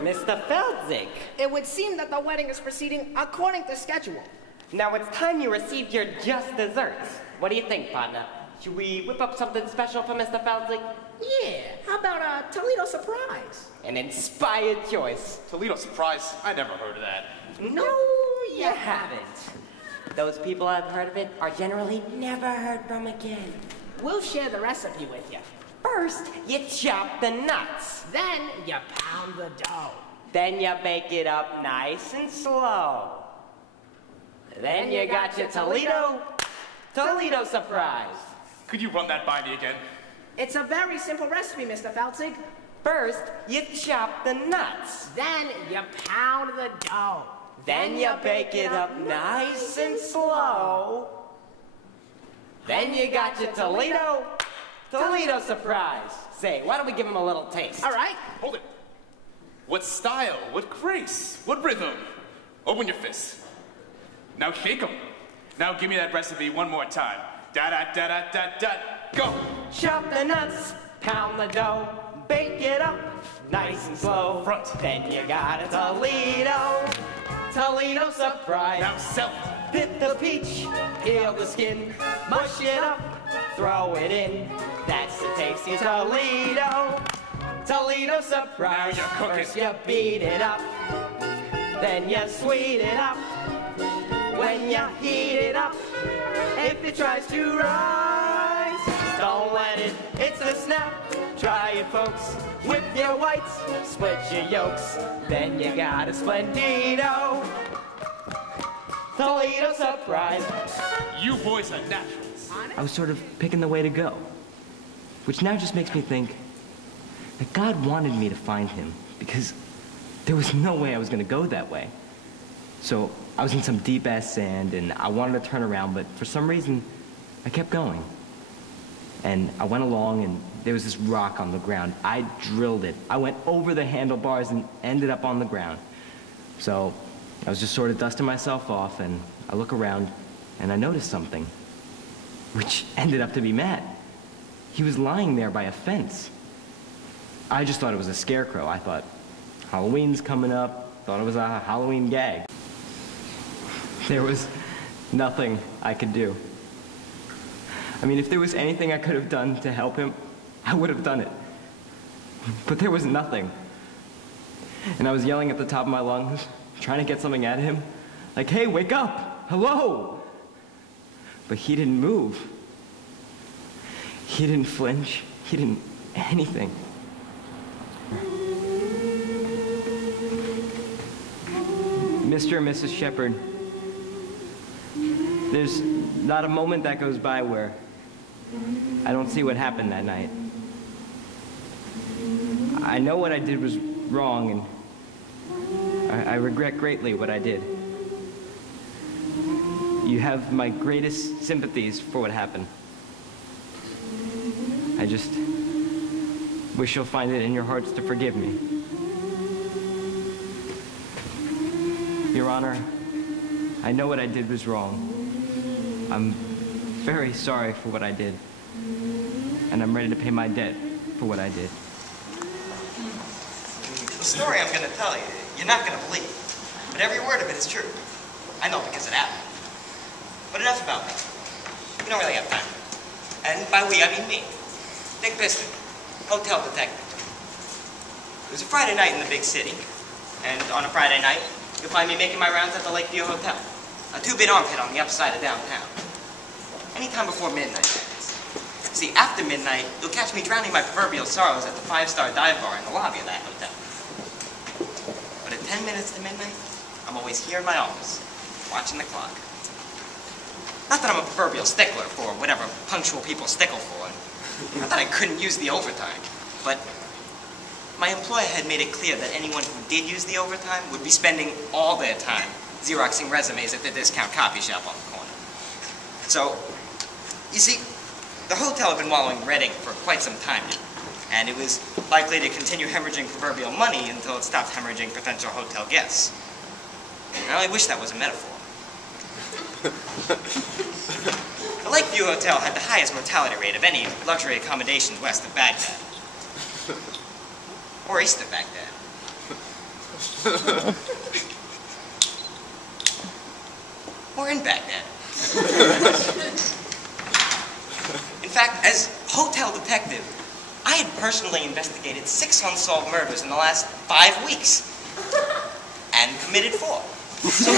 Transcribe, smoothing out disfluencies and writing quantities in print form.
Mr. Feldzig. It would seem that the wedding is proceeding according to schedule. Now it's time you received your just desserts. What do you think, partner? Should we whip up something special for Mr. Feldzig? Yeah, how about a Toledo surprise? An inspired choice. Toledo surprise? I never heard of that. No, you haven't. Those people I've heard of it are generally never heard from again. We'll share the recipe with you. First, you chop the nuts. Then you pound the dough. Then you bake it up nice and slow. Then you got your Toledo surprise. Could you run that by me again? It's a very simple recipe, Mr. Feldzig. First, you chop the nuts. Then you pound the dough. Then you bake it up nice and slow. Then you got your Toledo surprise. Say, why don't we give him a little taste? All right. Hold it. What style, what grace, what rhythm. Open your fists. Now shake them. Now give me that recipe one more time. Da-da-da-da-da-da. Go. Chop the nuts, pound the dough, bake it up nice and slow. Front. Then you got a Toledo surprise. Now sell it. Pit the peach, peel the skin, mush it up, throw it in. That's the tasty Toledo surprise. Now you're cooking. First you beat it up, then you sweet it up. When you heat it up, if it tries to rise, don't let it, it's a snap. Try it, folks, whip your whites, split your yolks. Then you got a Splendido Toledo surprise. You boys are naturals. I was sort of picking the way to go, which now just makes me think that God wanted me to find him because there was no way I was going to go that way. So I was in some deep-ass sand, and I wanted to turn around, but for some reason, I kept going. And I went along, and there was this rock on the ground. I drilled it. I went over the handlebars and ended up on the ground. So I was just sort of dusting myself off, and I look around, and I noticed something, which ended up to be Matt. He was lying there by a fence. I just thought it was a scarecrow. I thought, Halloween's coming up. Thought it was a Halloween gag. There was nothing I could do. I mean, if there was anything I could have done to help him, I would have done it. But there was nothing. And I was yelling at the top of my lungs, trying to get something at him. Like, hey, wake up! Hello! But he didn't move. He didn't flinch. He didn't anything. Mr. and Mrs. Shepherd, there's not a moment that goes by where I don't see what happened that night. I know what I did was wrong, and I regret greatly what I did. You have my greatest sympathies for what happened. I just wish you'll find it in your hearts to forgive me. Your Honor, I know what I did was wrong. I'm very sorry for what I did, and I'm ready to pay my debt for what I did. The story I'm going to tell you, you're not going to believe, but every word of it is true. I know because it happened. But enough about me. We don't really have time. And by we, I mean me. Nick Piston, hotel detective. It was a Friday night in the big city, and on a Friday night, you'll find me making my rounds at the Lakeview Hotel, a two-bit armpit on the upside of downtown. Anytime before midnight, that is. See, after midnight, you'll catch me drowning my proverbial sorrows at the five-star dive bar in the lobby of that hotel. But at 10 minutes to midnight, I'm always here in my office, watching the clock. Not that I'm a proverbial stickler for whatever punctual people stickle for. Not that I couldn't use the overtime, but my employer had made it clear that anyone who did use the overtime would be spending all their time Xeroxing resumes at the discount copy shop on the corner. So, you see, the hotel had been wallowing red ink for quite some time now, and it was likely to continue hemorrhaging proverbial money until it stopped hemorrhaging potential hotel guests. I only wish that was a metaphor. The Lakeview Hotel had the highest mortality rate of any luxury accommodations west of Baghdad. Or east of Baghdad. We're in Baghdad. In fact, as hotel detective, I had personally investigated 6 unsolved murders in the last 5 weeks. And committed 4. So